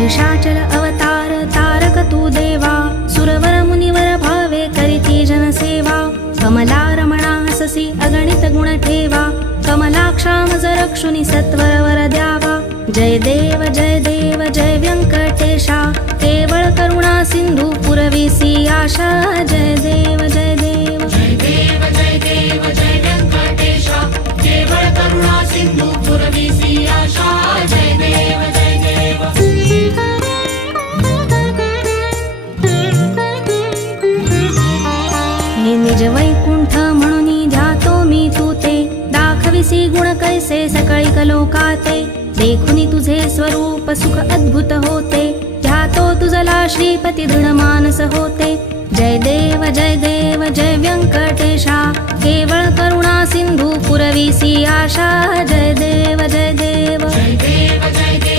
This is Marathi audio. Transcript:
शेषाचल अवतार तारक तू देवा, सुरवर मुनिवर भावे करीती जनसेवा. कमला रमणाससी अगणित गुण ठेवा, कमलाक्षाम रक्षुनी सत्वर वर द्यावा. जय देव जय व्यंकटेशा, केवळ करुणा सिंधू पुरविसी आशा. जय देव जय देव जय देव जय व्यंकटेशा, केवळ करुणा सिंधू पुरविसी आशा. जय देव जय देव. हे निज वैकुंठ म्हणून ध्यातो मी तू ते, दाखविसी गुण कैसे सकळी कलोकाते. देखुनी तुझे स्वरूप सुख अद्भुत होते, ध्यातो तुझला श्रीपती दृढ मानस होते. जय देव जय व्यंकटेशा, केवळ करुणा सिंधू पुरविसी आशा. जय देव जय देव जय देव जय देव.